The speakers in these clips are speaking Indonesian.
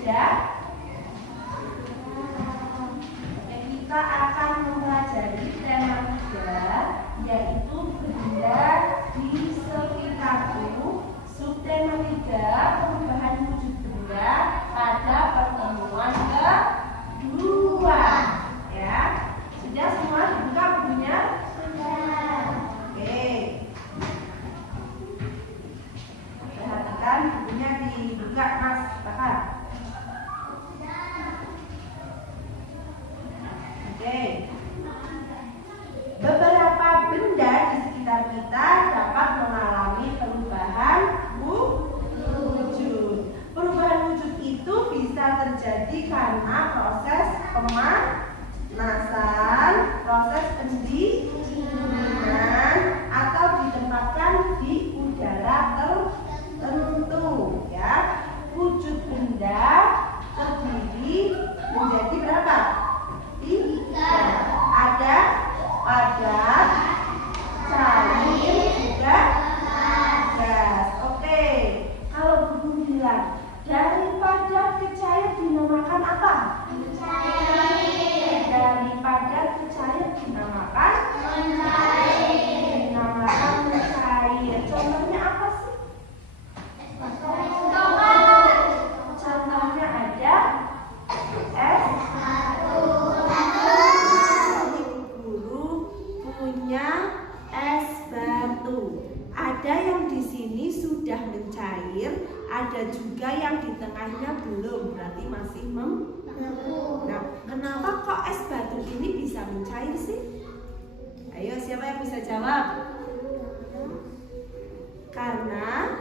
Sudah? Kita akan mempelajari tema 3, yaitu benda di sekitarku. Subtema 3, perubahan wujud benda pada pertemuan kedua. Ya, sudah semua dibuka bukunya? Sudah. Oke. Perhatikan bukunya dibuka, Mas Bakar. Oke. Beberapa benda di sekitar kita dapat mengalami perubahan wujud. Perubahan wujud itu bisa terjadi karena proses pemanasan, proses pendinginan, atau ditempatkan di udara tertentu. Ya, wujud benda terdiri menjadi berapa? 3. Ada padat, cair, juga gas. Oke. Kalau buku bilang dari padat ke cair dinamakan apa? Mencair. Dari padat ke cair dinamakan mencair. Dinamakan mencair. Contohnya apa sih? Contohnya ada es batu. Ada yang di sini sudah mencair, ada juga yang di tengahnya belum, berarti masih membeku. Nah, kenapa kok es batu ini bisa mencair sih? Ayo, siapa yang bisa jawab? Karena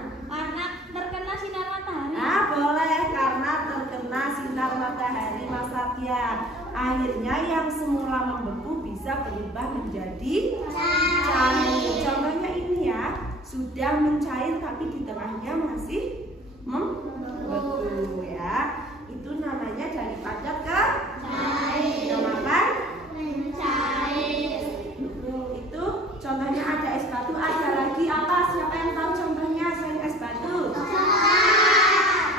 terkena sinar matahari. Boleh, karena terkena sinar matahari, Mas Satya. Akhirnya yang semula membeku bisa berubah menjadi cair. Contohnya ini ya, sudah mencair tapi di tengahnya masih membeku ya. Itu namanya dari padat ke cair. Dinamakan mencair. Itu contohnya ada es batu, ada lagi apa? Siapa yang tahu contohnya selain es batu?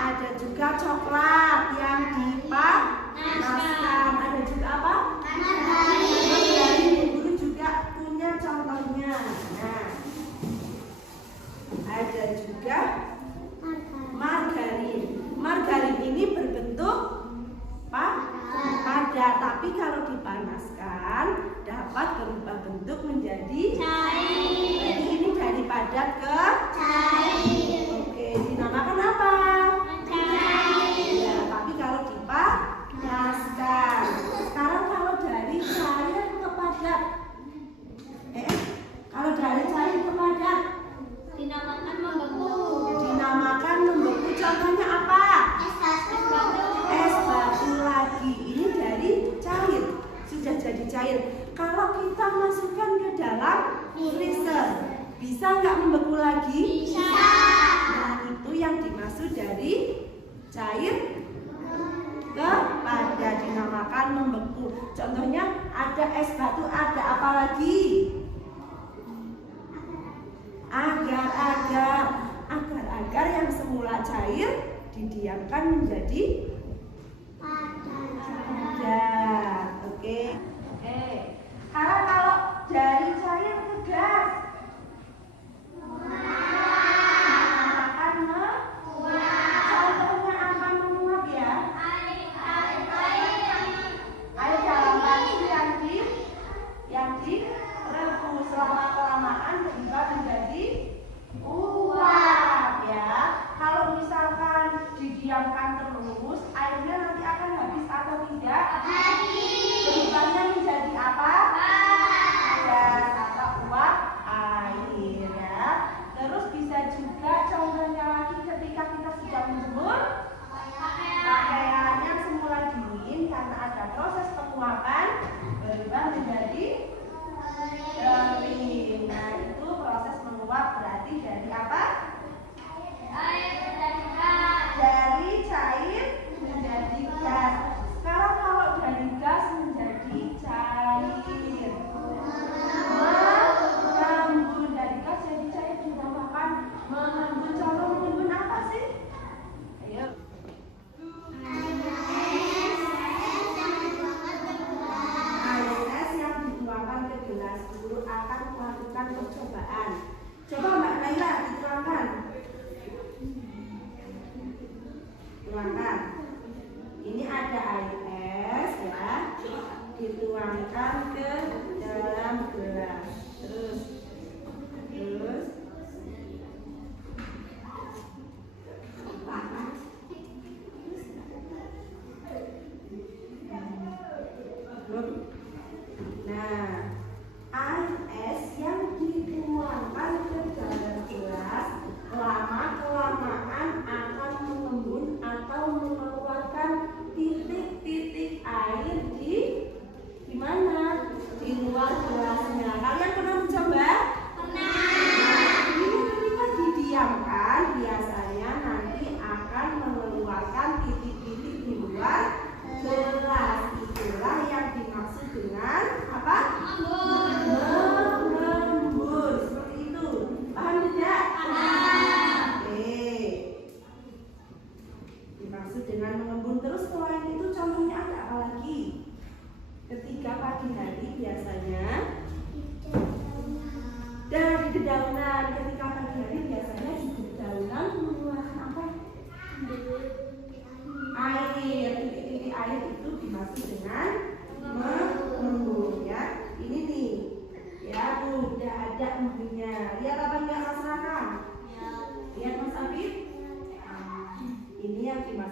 Ada juga coklat yang dipanaskan. Ada juga apa? Margarin. Guru juga punya contohnya. Nah, ada juga margarin. Margarin ini berbentuk padat, tapi kalau dipanaskan dapat berubah bentuk menjadi cair. Jadi ini dari padat ke cair. Oke, dinamakan apa? Ya, tapi kalau dipanaskan. Sekarang kalau dari cair ke padat, kalau dari cair ke padat Dinamakan membeku. Dinamakan membeku. Contohnya apa? Es batu lagi. Ini dari cair, sudah jadi cair. Kalau kita masukkan ke dalam freezer, bisa nggak membeku lagi? Bisa. Nah, itu yang dimaksud dari cair ke padat, dinamakan membeku. Contohnya ada es batu, ada apa lagi? Agar yang semula cair didiamkan menjadi padat. Oke. Sekarang kalau dari cair ke gas, dinamakan menguap. Contohnya apa menguap ya? Air dalam panci yang direbus selama kelamaan berubah menjadi uap ya. Kalau misalkan didiamkan terus, airnya nanti akan habis atau tidak?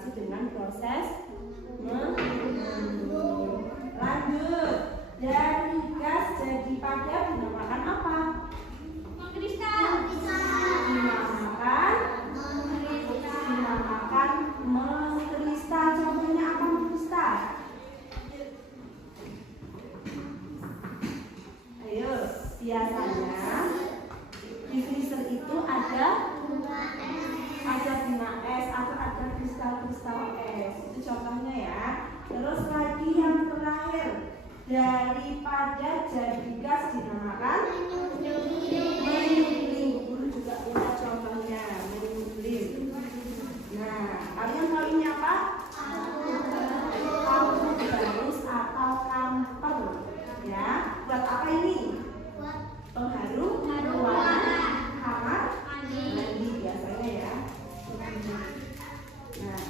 dimaksud dengan proses mengembun. Lanjut, dari gas jadi padat dinamakan apa? Mengkristal. Dinamakan mengkristal. Contohnya apa mengkristal? Ayo, biasanya di freezer itu ada bunga es atau ada kristal-kristal es. Itu contohnya ya. Terus lagi yang terakhir, daripada jadi gas dinamakan menyublim. Guru juga punya contohnya menyublim. Nah, kalian tahu ini apa? Kamu barus atau kamper. Ya, buat apa ini? Pengharum ruangan, kamar mandi biasanya ya. Nah,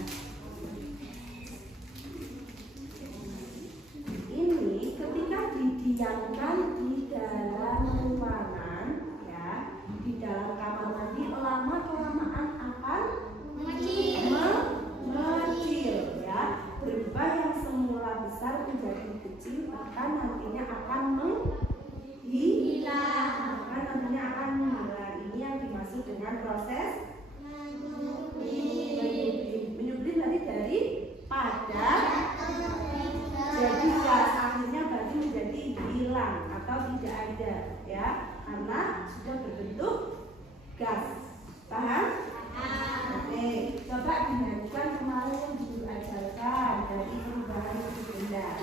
ini ketika didiamkan di dalam ruangan ya, di dalam kamar mandi, lama kelamaan akan mengecil ya, berubah yang semula besar menjadi kecil, bahkan nantinya akan menghilang. Ini yang dimaksud dengan proses menyublim. Tadi dari padat jadi gas, akhirnya berarti menjadi hilang atau tidak ada ya, karena sudah berbentuk gas. Paham? Oke, coba dinyanyikan kemarin yang guru ajarkan dari perubahan bentuk benda.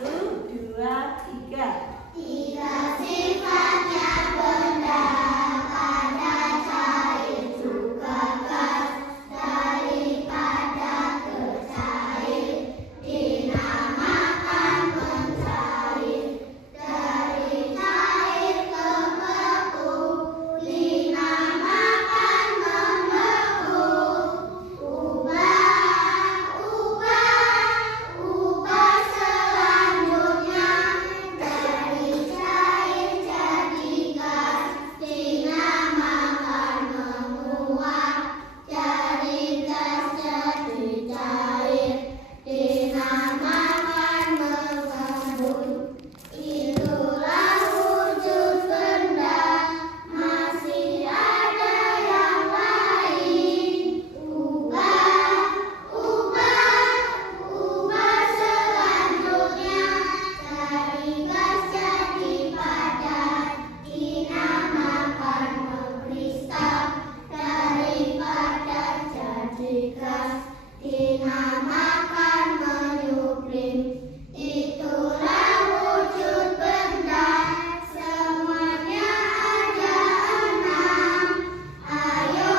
1, 2, 3. Tiga sifatnya benda, padat, cair, juga gas. Dari padat ke cair dinamakan mencair. Dari cair ke beku dinamakan membeku. Ubah selanjutnya dari cair jadi gas dinamakan menguap. Dari gas jadi cair dinamakan mengembun. Itulah wujud benda, masih ada yang lain. Ubah selanjutnya dari gas jadi padat dinamakan mengkristal. Dari padat jadi gas dinamakan menyublim. Itulah wujud benda, semuanya ada 6. Ayo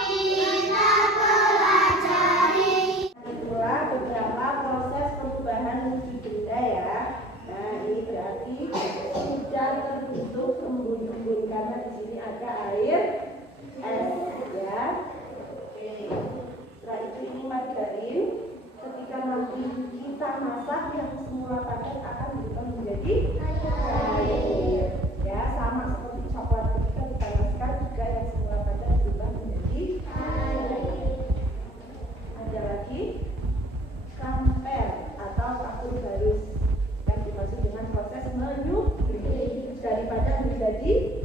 kita pelajari. Itulah beberapa proses perubahan wujud benda ya. Nah, ini berarti sudah terbentuk embun-embun karena di sini ada air es ya. Oke. Setelah itu ini margarin. Ketika nanti kita masak, yang semula padat akan berubah menjadi air. Ya, sama seperti coklat ketika dipanaskan juga yang semula padat berubah menjadi air. Ada lagi kamper atau kapur barus yang dimaksud dengan proses menyublim, dari padat menjadi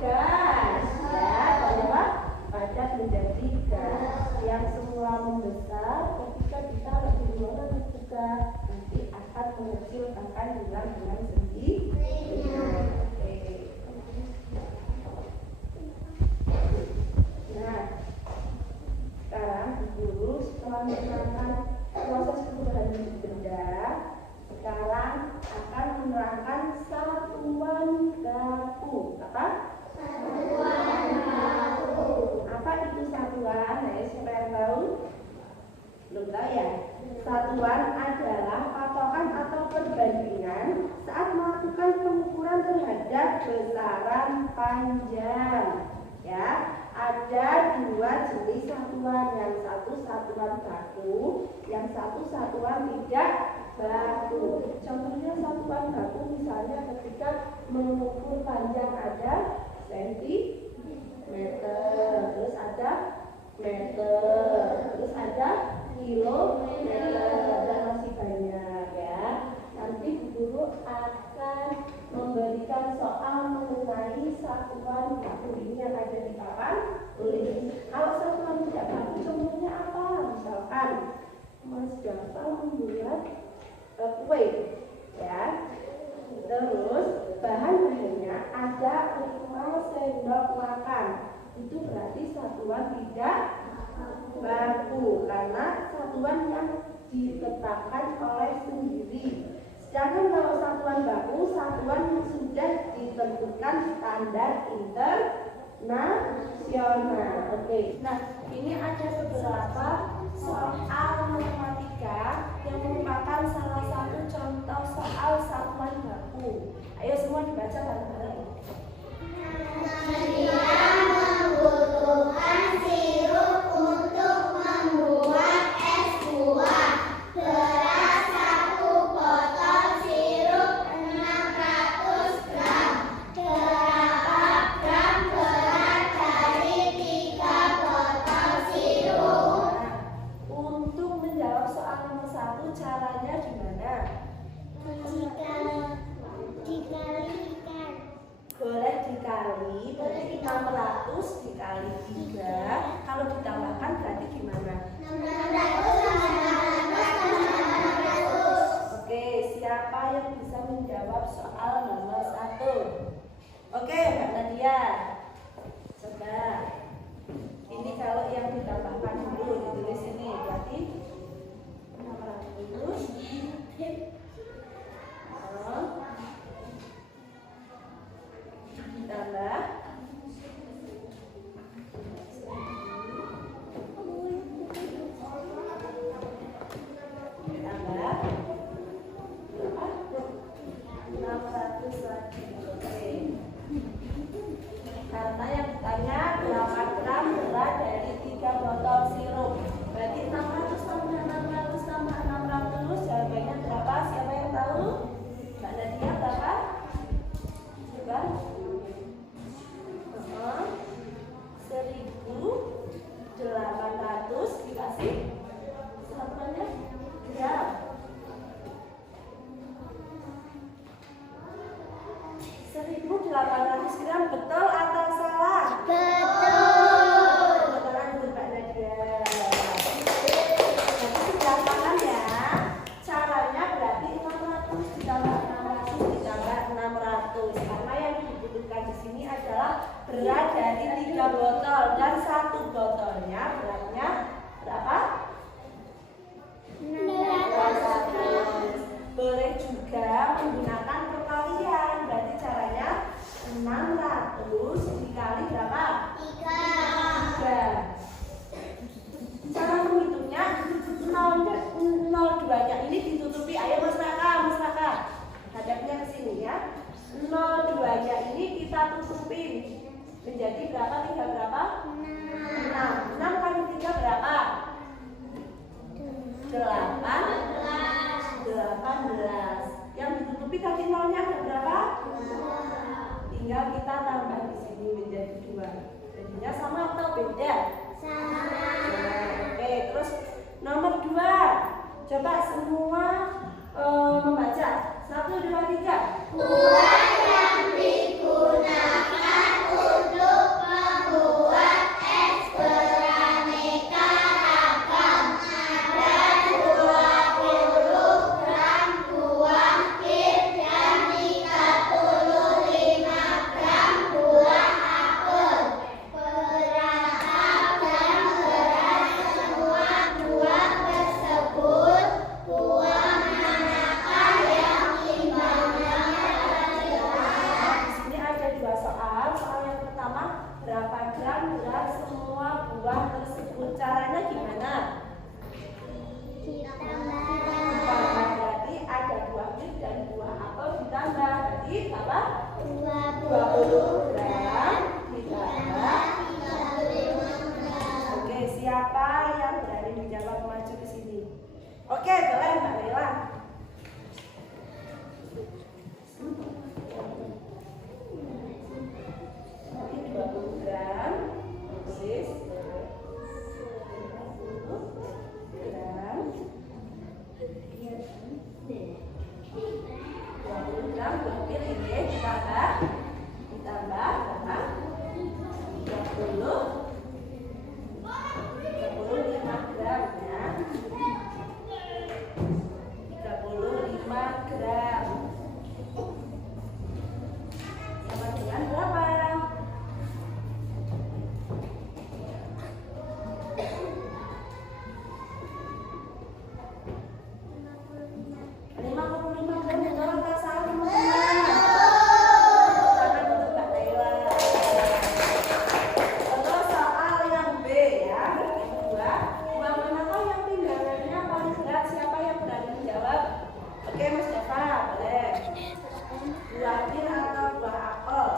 gas ya, bahwa padat menjadi gas yang semula membesar ketika ditaruh di ruangan terbuka nanti akan mengecil bahkan hilang dengan sendirinya. Nah, sekarang guru setelah menerangkan proses perubahan wujud benda, sekarang akan menerangkan satuan baku. Apa? Satuan baku. Apa itu satuan? Nah, siapa yang tahu? Belum tahu ya? Satuan adalah patokan atau perbandingan saat melakukan pengukuran terhadap besaran panjang. Ya, ada 2 jenis satuan, yang satu satuan baku, yang satu satuan tidak baku. Contohnya satuan baku misalnya ketika mengukur panjang ada sentimeter, terus ada meter, ada kilometer dan masih banyak ya. Nanti guru akan memberikan soal mengenai satuan baku ini yang ada di papan tulis. Kalau satuan tidak baku contohnya apa? Misalkan Mas Java membuat kue ya. Terus bahan-bahannya ada 5 sendok makan. Itu berarti satuan tidak baku karena satuan yang ditetapkan oleh sendiri. Sedangkan kalau satuan baku, satuan yang sudah ditentukan standar internasional. Oke. Nah, ini ada beberapa soal matematika yang merupakan salah satu contoh soal satuan baku. Ayo semua dibaca bareng-bareng. Dia membutuhkan sirup untuk membuat es buah. Beras 1 botol sirup 600 gram. Berapa gram berat dari 3 botol sirup? Untuk menjawab soal nomor 1 caranya gimana? Dikalikan. Boleh dikali, berarti 600 dikali 3. Kalau ditambahkan berarti gimana? 600. Oke, siapa yang bisa menjawab soal nomor 1? Oke, Mbak Nadia. Coba. Ini kalau yang ditambahkan dulu ditulis ini, berarti 600. Ditambah berapa? 600 lagi. Oke. Karena yang ditanya berapa gram berat dari 3 botol sirup. Berarti 600 tambah 600 tambah 600 jawabannya berapa? Siapa yang tahu? Mbak Nadia berapa? Coba. 1.800 dikasih satuannya gram. 1.800 gram betul atau salah? Betul. Betulan untuk Mbak Nadia. Jadi sudah paham ya. Caranya berarti 600 ditambah 600 ditambah 600. Karena yang dibutuhkan di sini adalah berat dari 3 botol dan 1 botolnya beratnya berapa? 600. Boleh juga menggunakan perkalian. Berarti caranya 600 dikali berapa? 3. Cara menghitungnya 02-nya ini ditutupi. Ayo Mas Raka. Hadapnya ke sini ya. 02-nya ini kita tutupin. Menjadi berapa? 3 berapa? 6. 6 kali 3 berapa? 18. Yang ditutupi kaki nolnya ada berapa? Tinggal kita tambah di sini menjadi 2. Jadinya sama atau beda? Sama. Oke, terus nomor 2. Coba semua membaca. 1, 2, 3. Uang yang digunakan untuk membuat es beraneka ragam. Ada 20 gram buah pir dan 35 gram buah apel. Berapa gram berat semua buah tersebut? Buah manakah yang timbangnya rendah? Di sini ada 2 soal. Soal yang pertama, berapa gram berat semua buah tersebut? Caranya gimana? Ditambah, berarti ada buah pir dan buah apel ditambah. Berarti apa? 20 gram ditambah. Oke, siapa yang berani menjawab maju ke sini? Oke, boleh Mbak Lela. Ini 20 gram. Tulis. gram ya. 35 gram. Sama dengan berapa? Oke, Mas Java, boleh. Buah bir atau buah apel?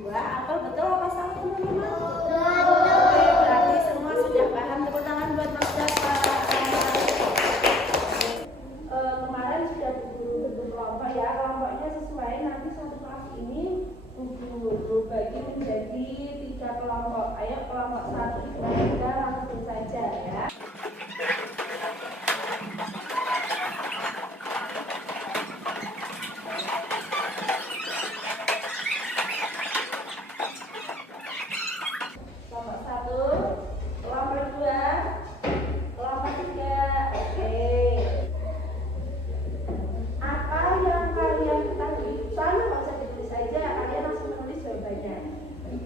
Buah apel betul apa salah teman-teman? Oke, berarti semua sudah paham. Tepuk tangan buat Mas Java. Kemarin sudah bentuk kelompok ya. Kelompoknya sesuai nanti satu kelas ini guru bagi menjadi 3 kelompok. Ayo kelompok 1 kita langsung saja ya. Kelompok 1, kelompok 2, kelompok 3. Oke. Apa yang kalian ketahui? Soalnya nggak usah ditulis saja, kalian langsung menulis jawabannya.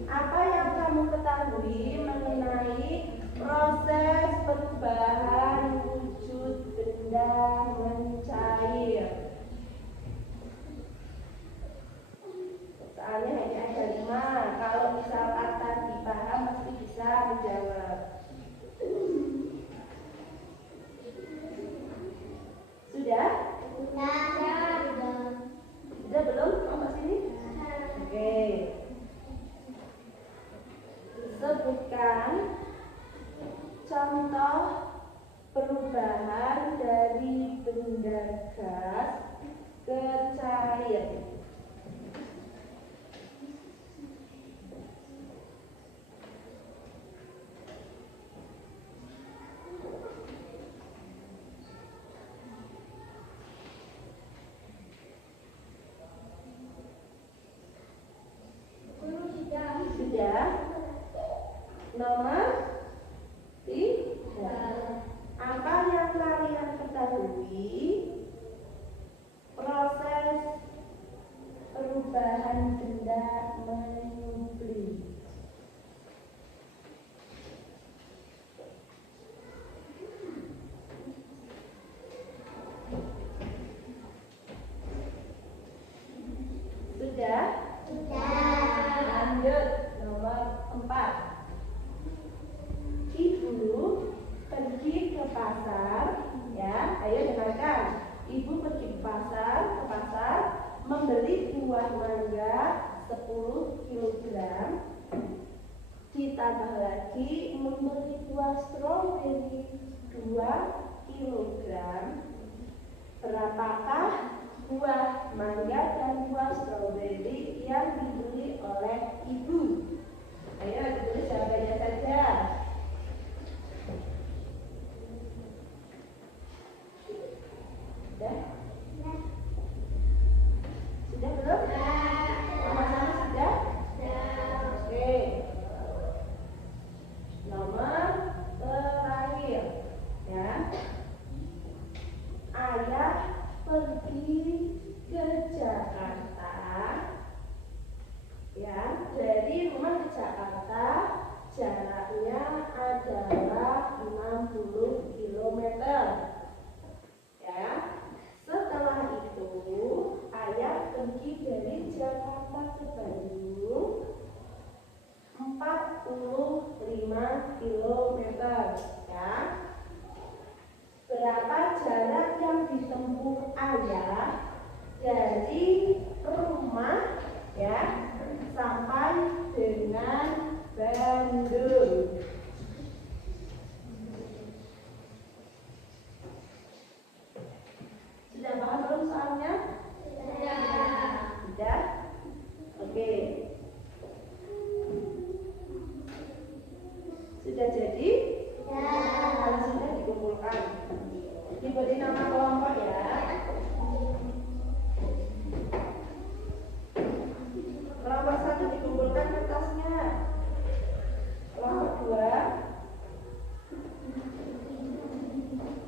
Apa yang kamu ketahui mengenai proses perubahan wujud benda mencair? Soalnya hanya ada 5. Kalau misalkan tadi paham pasti bisa menjawab. Sudah? Sudah belum? Sampai sini? Oke. Sebutkan contoh perubahan dari benda gas ke cair. Sudah? Nomor 3. Apa yang kalian ketahui proses perubahan benda menyublim? Sudah? Lanjut nomor 4. Ibu pergi ke pasar ya. Ayo dengarkan. Ibu pergi ke pasar membeli buah mangga 10 kg. Ditambah lagi membeli buah stroberi 2 kg. Berapakah buah mangga dan buah stroberi yang dibeli oleh ibu? Ayo ditulis jawabannya saja. Sudah? Sudah belum? Sama-sama sudah? Oke. Nomor terakhir ya. Ayah pergi ke Jakarta ya. Dari rumah ke Jakarta jaraknya adalah 60 km ya. Setelah itu ayah pergi dari Jakarta ke Bandung 45 km ya. Berapa jarak yang ditempuh ayah dari rumah ya sampai dengan Bandung? Sudah paham belum soalnya? Sudah? Oke. Sudah jadi? Kalau sudah dikumpulkan. dikumpulkan. Diberi nama kelompok ya. Kelompok 1 dikumpulkan kertasnya. Kelompok 2,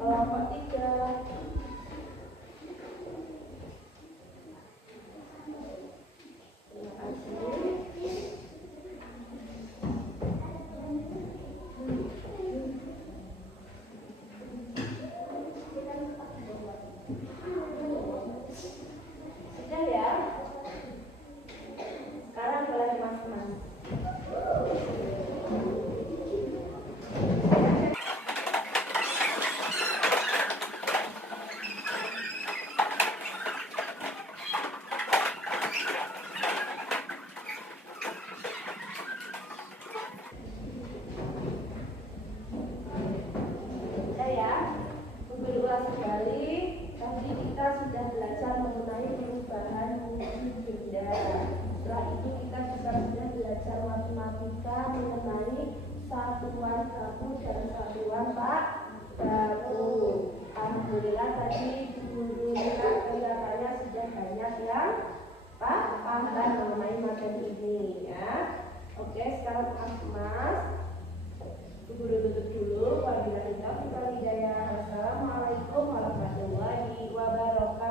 kelompok 3. Terima kasih. Sudah ya? Sekarang mulai mas-mas. Tadi kita sudah belajar mengenai perubahan fungsi benda. Setelah itu kita juga sudah belajar matematika mengenai satuan satu dan satuan baru. Alhamdulillah tadi guru kita kelihatannya sudah banyak yang paham mengenai materi ini ya. Oke, sekarang Mas guru tutup dulu. Wabillahi taufiq wal hidayah. Wassalamualaikum warahmatullahi wabarakatuh.